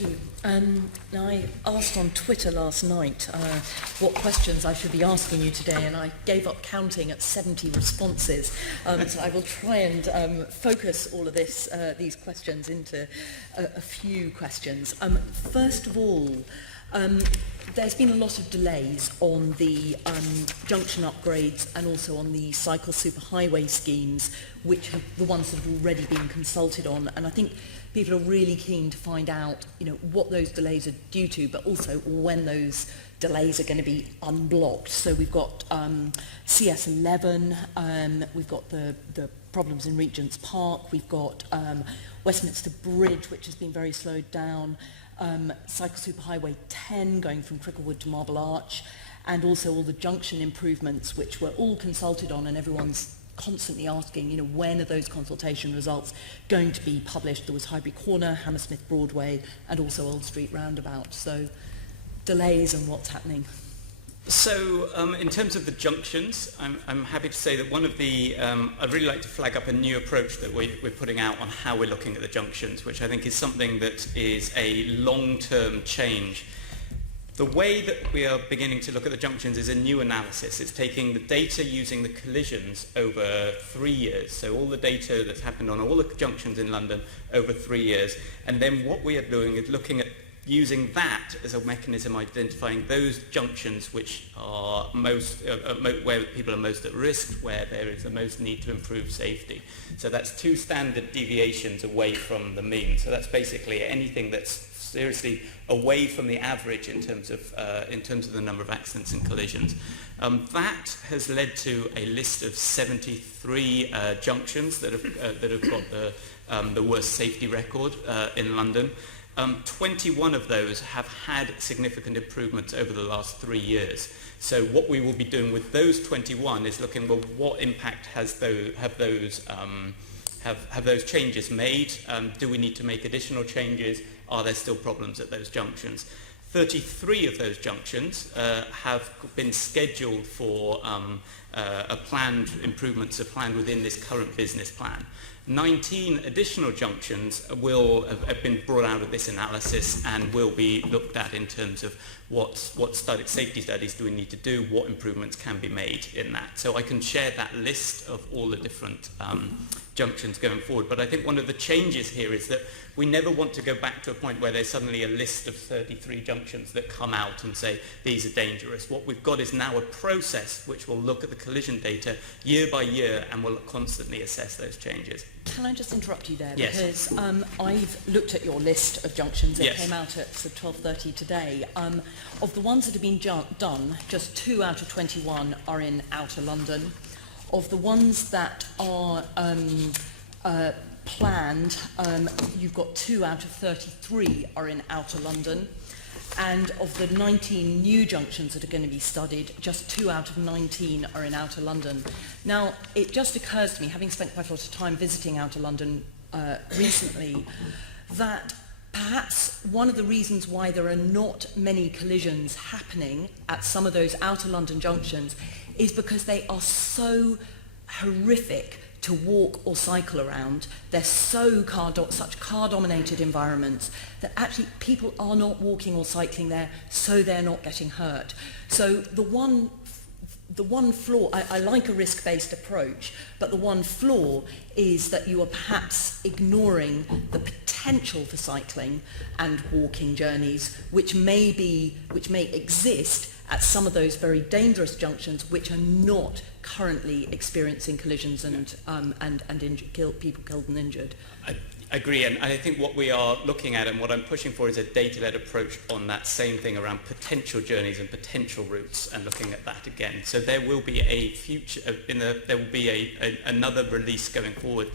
Thank you. Now, I asked on Twitter last night what questions I should be asking you today, and I gave up counting at 70 responses. So I will try and focus all of these questions into a few questions. First of all, there's been a lot of delays on the junction upgrades and also on the cycle superhighway schemes, which are the ones that have already been consulted on. And I think people are really keen to find out, what those delays are due to, but also when those delays are going to be unblocked. So we've got CS11, we've got the problems in Regent's Park, we've got Westminster Bridge, which has been very slowed down, Cycle Superhighway 10 going from Cricklewood to Marble Arch, and also all the junction improvements, which were all consulted on, and everyone's constantly asking, when are those consultation results going to be published? There was Highbury Corner, Hammersmith Broadway, and also Old Street Roundabout. So delays and what's happening. So in terms of the junctions, I'm happy to say that one of the, I'd really like to flag up a new approach that we're putting out on how we're looking at the junctions, which I think is something that is a long-term change. The way that we are beginning to look at the junctions is a new analysis. It's taking the data using the collisions over 3 years, so all the data that's happened on all the junctions in London over 3 years, and then what we are doing is looking at using that as a mechanism identifying those junctions which are where people are most at risk, where there is the most need to improve safety. So that's 2 standard deviations away from the mean. So that's basically anything that's seriously away from the average in terms of the number of accidents and collisions. That has led to a list of 73 junctions that have got the worst safety record in London. 21 of those have had significant improvements over the last 3 years. So what we will be doing with those 21 is looking, well, what impact have those changes made? Do we need to make additional changes? Are there still problems at those junctions? 33 of those junctions have been scheduled for improvements are planned within this current business plan. 19 additional junctions have been brought out of this analysis and will be looked at in terms of what safety studies do we need to do, what improvements can be made in that. So I can share that list of all the different junctions going forward. But I think one of the changes here is that we never want to go back to a point where there's suddenly a list of 33 junctions that come out and say these are dangerous. What we've got is now a process which will look at the collision data year by year and will constantly assess those changes. Can I just interrupt you there? Yes. Because I've looked at your list of junctions that Yes. came out at 12:30 today. Of the ones that have been done, just 2 out of 21 are in outer London. Of the ones that are planned, you've got 2 out of 33 are in outer London. And of the 19 new junctions that are going to be studied, just 2 out of 19 are in outer London. Now, it just occurs to me, having spent quite a lot of time visiting outer London recently, that perhaps one of the reasons why there are not many collisions happening at some of those outer London junctions is because they are so horrific to walk or cycle around. They're so such car-dominated environments that actually people are not walking or cycling there, so they're not getting hurt. So the one flaw, I like a risk-based approach, but the one flaw is that you are perhaps ignoring the potential for cycling and walking journeys, which may exist at some of those very dangerous junctions which are not currently experiencing collisions and people killed and injured. I agree, and I think what we are looking at and what I'm pushing for is a data-led approach on that same thing around potential journeys and potential routes, and looking at that again. So there will be a future, there will be another release going forward,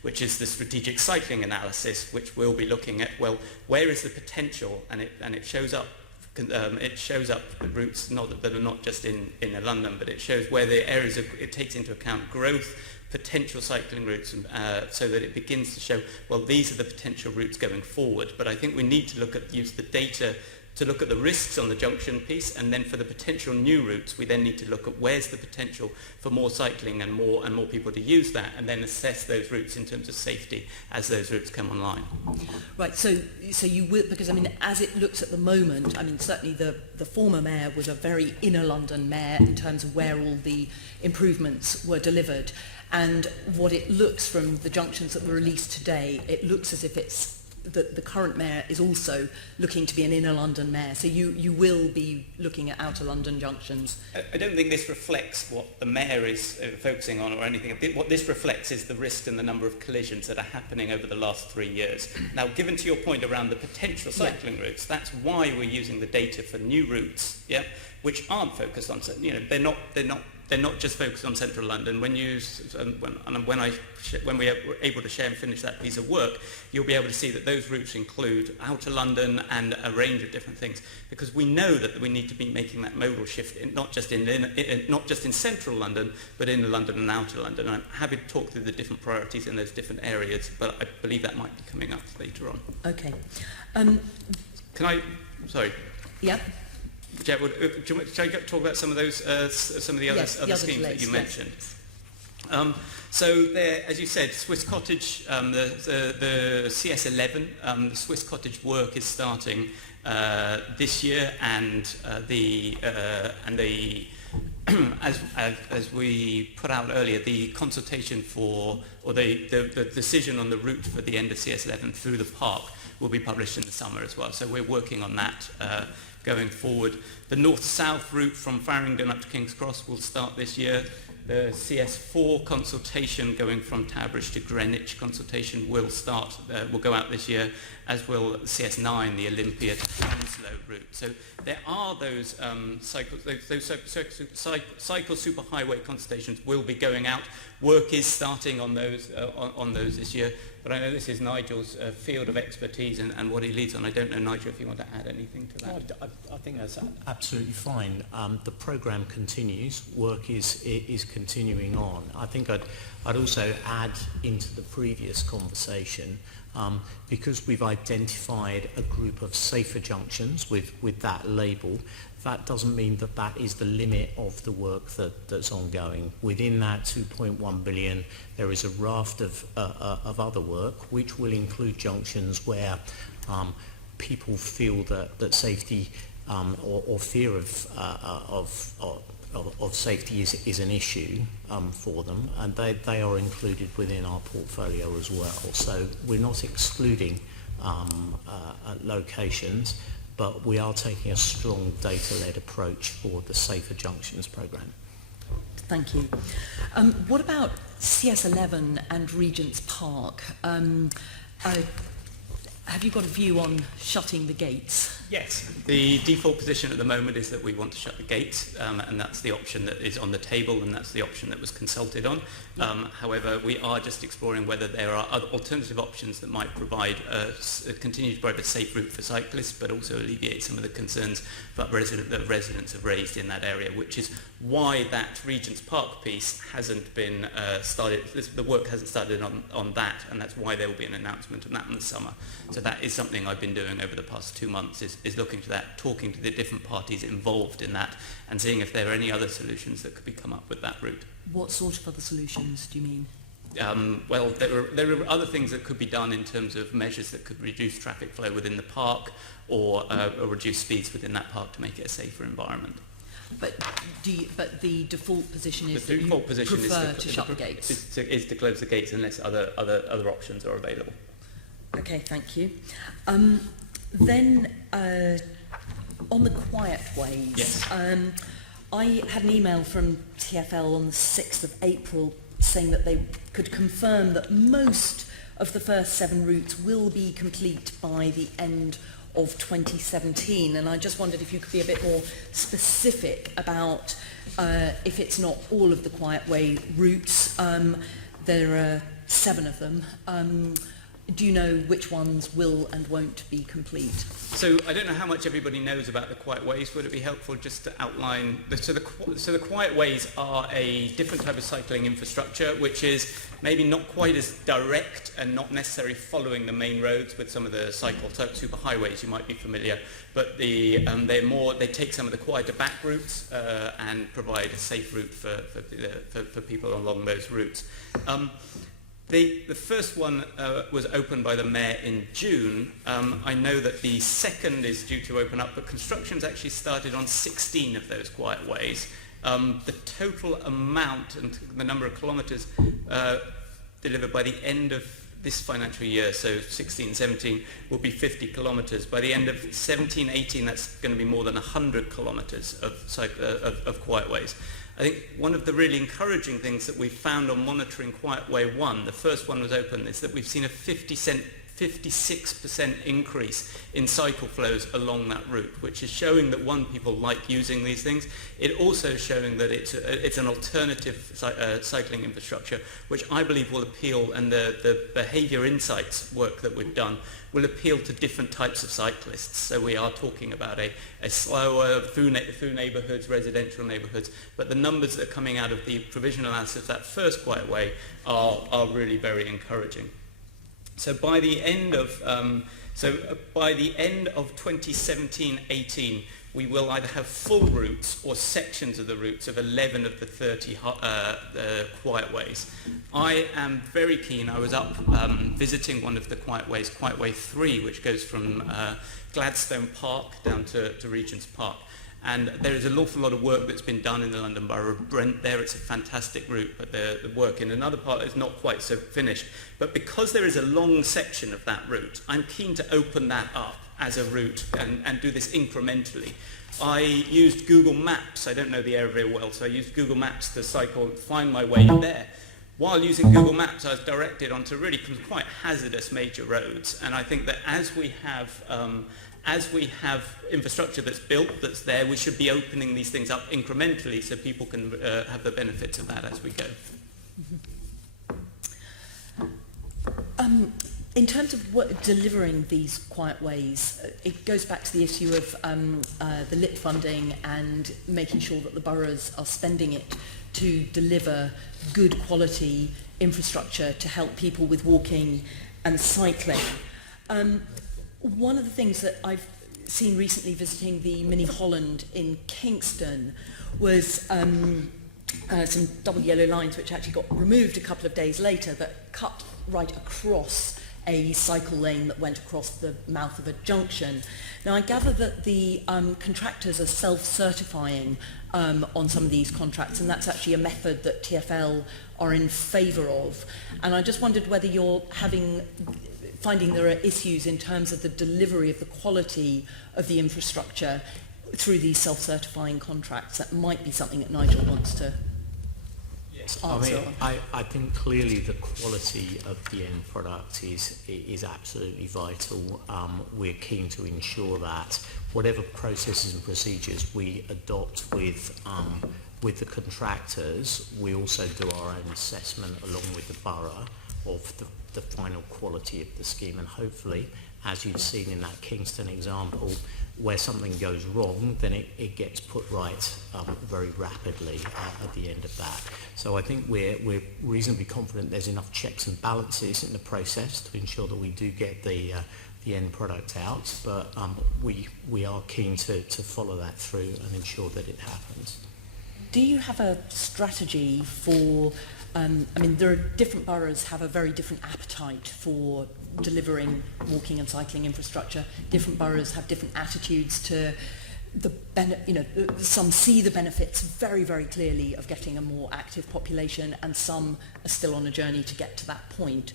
which is the strategic cycling analysis, which will be looking at, well, where is the potential, and it shows up. It shows up routes that are not just in London, but it shows where the areas it takes into account growth, potential cycling routes, so that it begins to show, well, these are the potential routes going forward. But I think we need to use the data to look at the risks on the junction piece, and then for the potential new routes, we then need to look at where's the potential for more cycling and more people to use that, and then assess those routes in terms of safety as those routes come online. Right, so you will, because I mean, as it looks at the moment, I mean, certainly the former mayor was a very inner London mayor in terms of where all the improvements were delivered, and what it looks from the junctions that were released today, it looks as if it's the current mayor is also looking to be an inner London mayor, so you will be looking at outer London junctions. I don't think this reflects what the mayor is focusing on or anything. What this reflects is the risk and the number of collisions that are happening over the last 3 years. Now, given to your point around the potential cycling routes, that's why we're using the data for new routes, which aren't focused on, they're not just focused on central London. When we are able to share and finish that piece of work, you'll be able to see that those routes include outer London and a range of different things, because we know that we need to be making that modal shift, not just in central London, but in London and outer London. And I'm happy to talk through the different priorities in those different areas, but I believe that might be coming up later on. Okay. Sorry. Yep. Shall I talk about some of those, some of the other schemes that you mentioned? So there, as you said, Swiss Cottage, the CS11, the Swiss Cottage work is starting this year, and as we put out earlier, the consultation the decision on the route for the end of CS11 through the park will be published in the summer as well. So we're working on that going forward. The north-south route from Farringdon up to King's Cross will start this year. The CS4 consultation going from Tower Bridge to Greenwich consultation will go out this year, as will CS9, the Olympia to Hounslow route. So there are those cycle superhighway consultations will be going out. Work is starting on those this year. But I know this is Nigel's field of expertise and what he leads on. I don't know, Nigel, if you want to add anything to that. I think that's absolutely fine. The programme continues. Work is continuing on. I think I'd also add into the previous conversation, because we've identified a group of safer junctions with that label. That doesn't mean that is the limit of the work that's ongoing. Within that 2.1 billion, there is a raft of other work, which will include junctions where people feel that safety or fear of safety is an issue for them, and they are included within our portfolio as well. So we're not excluding locations, but we are taking a strong data-led approach for the Safer Junctions programme. Thank you. What about CS11 and Regent's Park? Have you got a view on shutting the gates? Yes. The default position at the moment is that we want to shut the gates, and that's the option that is on the table, and that's the option that was consulted on. However, we are just exploring whether there are other alternative options that might continue to provide a safe route for cyclists, but also alleviate some of the concerns that residents have raised in that area, which is why that Regent's Park piece hasn't been started. The work hasn't started on that, and that's why there will be an announcement on that in the summer. So that is something I've been doing over the past 2 months, is looking to that, talking to the different parties involved in that, and seeing if there are any other solutions that could be come up with that route. What sort of other solutions do you mean? Well, there are other things that could be done in terms of measures that could reduce traffic flow within the park, or reduce speeds within that park to make it a safer environment. But the default position is the default that you position prefer to shut the gates? Is to close the gates unless other options are available. Okay, thank you. Then on the quiet ways, yes. I had an email from TfL on the 6th of April saying that they could confirm that most of the first 7 routes will be complete by the end of 2017, and I just wondered if you could be a bit more specific about if it's not all of the quiet way routes. There are 7 of them. do you know which ones will and won't be complete? So I don't know how much everybody knows about the quiet ways. Would it be helpful just to outline? So the quiet ways are a different type of cycling infrastructure, which is maybe not quite as direct and not necessarily following the main roads with some of the cycle superhighways you might be familiar. But they take some of the quieter back routes and provide a safe route for people along those routes. The first one was opened by the Mayor in June. I know that the second is due to open up, but construction's actually started on 16 of those quiet ways. The total amount and the number of kilometres delivered by the end of this financial year, so 16-17, will be 50 kilometres. By the end of 17-18, that's going to be more than 100 kilometres of quiet ways. I think one of the really encouraging things that we've found on monitoring Quiet Way 1, the first one was open, is that we've seen a 56% increase in cycle flows along that route, which is showing that, one, people like using these things. It also showing that it's an alternative cycling infrastructure, which I believe will appeal, and the behaviour insights work that we've done will appeal to different types of cyclists. So we are talking about a slower through neighbourhoods, residential neighbourhoods, but the numbers that are coming out of the provisional analysis of that first Quiet Way are really very encouraging. So by the end of 2017-18, we will either have full routes or sections of the routes of 11 of the 30 quiet ways. I am very keen. I was up visiting one of the quiet ways, Quiet Way 3, which goes from Gladstone Park down to Regent's Park. And there is an awful lot of work that's been done in the London Borough of Brent there. It's a fantastic route, but the work in another part is not quite so finished. But because there is a long section of that route, I'm keen to open that up as a route and do this incrementally. I used Google Maps. I don't know the area very well, so I used Google Maps to cycle and find my way there. While using Google Maps, I was directed onto really quite hazardous major roads. And I think that as we have infrastructure that's built, that's there, we should be opening these things up incrementally so people can have the benefits of that as we go. In terms of delivering these quiet ways, it goes back to the issue of the LIT funding and making sure that the boroughs are spending it to deliver good quality infrastructure to help people with walking and cycling. One of the things that I've seen recently visiting the Mini Holland in Kingston was some double yellow lines which actually got removed a couple of days later that cut right across a cycle lane that went across the mouth of a junction. Now I gather that the contractors are self-certifying on some of these contracts, and that's actually a method that TfL are in favour of. And I just wondered whether you're finding there are issues in terms of the delivery of the quality of the infrastructure through these self-certifying contracts. That might be something that Nigel wants to answer. I think clearly the quality of the end product is absolutely vital. We're keen to ensure that whatever processes and procedures we adopt with the contractors, we also do our own assessment along with the borough of the final quality of the scheme, and hopefully, as you've seen in that Kingston example, where something goes wrong, then it gets put right very rapidly at the end of that. So I think we're reasonably confident there's enough checks and balances in the process to ensure that we do get the end product out, but we are keen to follow that through and ensure that it happens. Do you have a strategy for there are different boroughs have a very different appetite for delivering walking and cycling infrastructure. Different boroughs have different attitudes to some see the benefits very, very clearly of getting a more active population, and some are still on a journey to get to that point.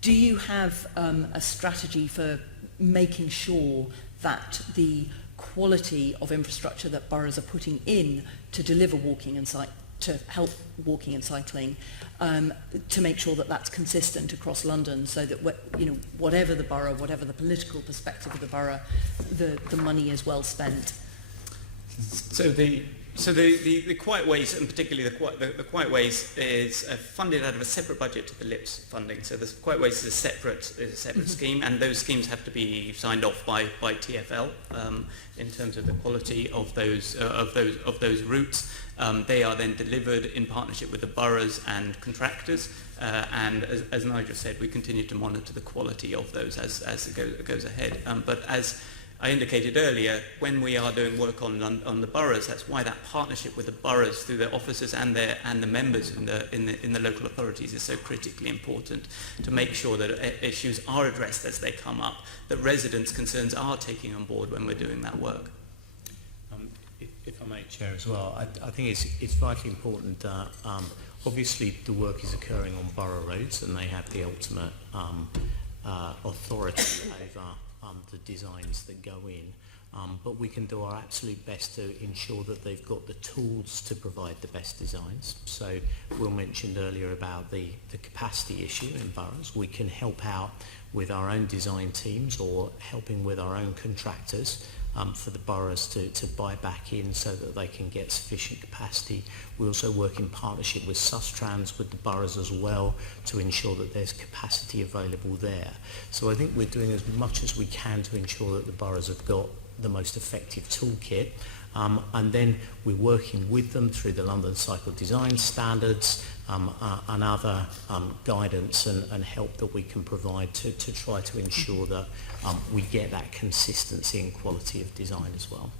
Do you have a strategy for making sure that the quality of infrastructure that boroughs are putting in to deliver walking and to help walking and cycling, to make sure that that's consistent across London, so that whatever the borough, whatever the political perspective of the borough, the money is well spent? So So the Quiet Ways, and particularly the Quiet Ways, is funded out of a separate budget to the LIPS funding. So the Quiet Ways is a separate scheme, and those schemes have to be signed off by TfL in terms of the quality of those routes. They are then delivered in partnership with the boroughs and contractors. And as Nigel said, we continue to monitor the quality of those as it goes ahead. But as I indicated earlier, when we are doing work on the boroughs, that's why that partnership with the boroughs through their officers and the members in the local authorities is so critically important, to make sure that issues are addressed as they come up, that residents' concerns are taken on board when we're doing that work. If I may, Chair, as well, I think it's vitally important. Obviously, the work is occurring on borough roads, and they have the ultimate authority over the designs that go in, but we can do our absolute best to ensure that they've got the tools to provide the best designs. So Will mentioned earlier about the capacity issue in boroughs. We can help out with our own design teams or helping with our own contractors for the boroughs to buy back in so that they can get sufficient capacity. We also work in partnership with Sustrans, with the boroughs as well, to ensure that there's capacity available there. So I think we're doing as much as we can to ensure that the boroughs have got the most effective toolkit. And then we're working with them through the London Cycle Design Standards and other guidance and help that we can provide to try to ensure that we get that consistency and quality of design as well.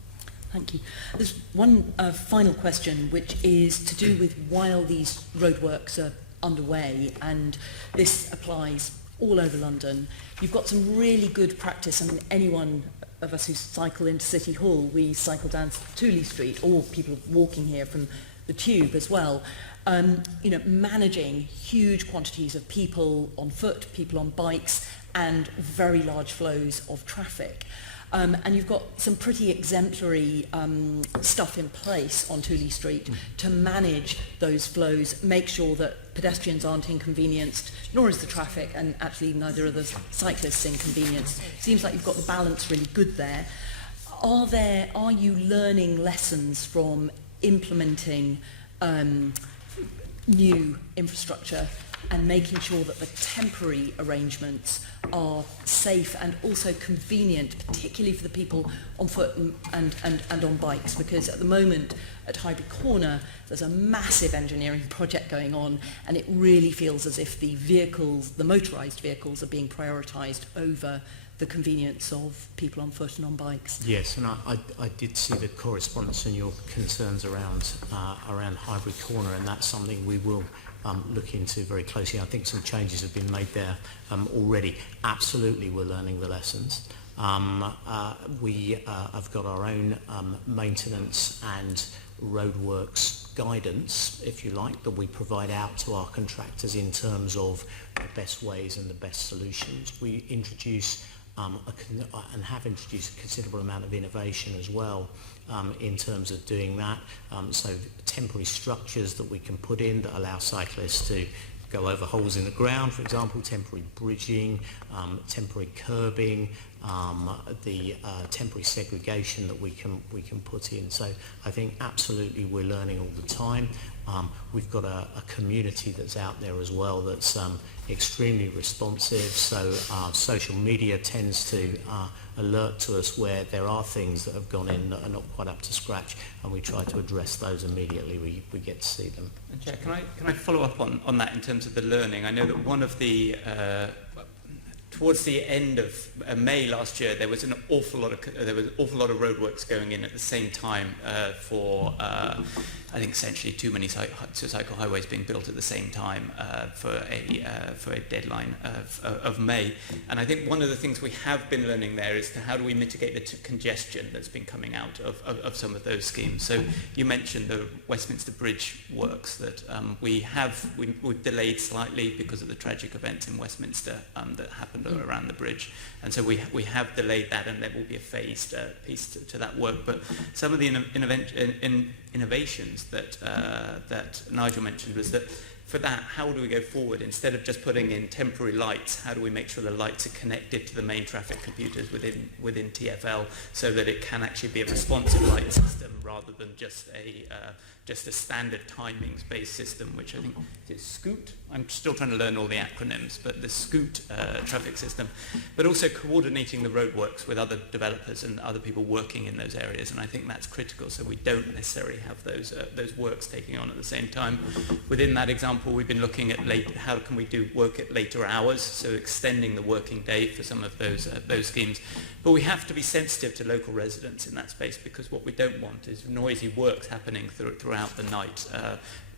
Thank you. There's one final question, which is to do with while these roadworks are underway, and this applies all over London. You've got some really good practice. I mean, anyone of us who cycle into City Hall, we cycle down Tooley Street, or people walking here from the Tube as well. Managing huge quantities of people on foot, people on bikes, and very large flows of traffic. And you've got some pretty exemplary stuff in place on Tooley Street to manage those flows, make sure that pedestrians aren't inconvenienced, nor is the traffic, and actually neither are the cyclists inconvenienced. Seems like you've got the balance really good there. Are you learning lessons from implementing new infrastructure and making sure that the temporary arrangements are safe and also convenient, particularly for the people on foot and on bikes? Because at the moment at Highbury Corner there's a massive engineering project going on, and it really feels as if the motorised vehicles are being prioritised over the convenience of people on foot and on bikes. Yes, and I did see the correspondence and your concerns around Highbury Corner, and that's something we will look into very closely. I think some changes have been made there already. Absolutely, we're learning the lessons. We have got our own maintenance and roadworks guidance, if you like, that we provide out to our contractors in terms of the best ways and the best solutions. We introduce and have introduced a considerable amount of innovation as well in terms of doing that. So temporary structures that we can put in that allow cyclists to go over holes in the ground, for example, temporary bridging, temporary curbing, the temporary segregation that we can put in. So I think absolutely we're learning all the time. We've got a community that's out there as well that's extremely responsive, so social media tends to alert to us where there are things that have gone in that are not quite up to scratch, and we try to address those immediately we get to see them. And Chair, can I follow up on that in terms of the learning? I know that one of the towards the end of May last year, there was an awful lot of roadworks going in at the same time for I think essentially too many cycle highways being built at the same time for a deadline of May. And I think one of the things we have been learning there is how do we mitigate the congestion that's been coming out of some of those schemes. So you mentioned the Westminster Bridge works that we've delayed slightly because of the tragic events in Westminster that happened around the bridge, and so we have delayed that, and there will be a phased piece to that work. But some of the innovations that Nigel mentioned was that for that, how do we go forward? Instead of just putting in temporary lights, how do we make sure the lights are connected to the main traffic computers within TfL so that it can actually be a responsive light system rather than just a standard timings-based system, which I think is Scoot. I'm still trying to learn all the acronyms, but the Scoot traffic system, but also coordinating the roadworks with other developers and other people working in those areas, and I think that's critical, so we don't necessarily have those works taking on at the same time. Within that example, we've been looking at how can we do work at later hours, so extending the working day for some of those schemes. But we have to be sensitive to local residents in that space, because what we don't want is noisy works happening throughout the night,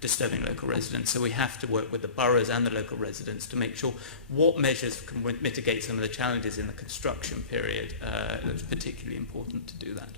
disturbing local residents. So we have to work with the boroughs and the local residents to make sure what measures can mitigate some of the challenges in the construction period. It's particularly important to do that.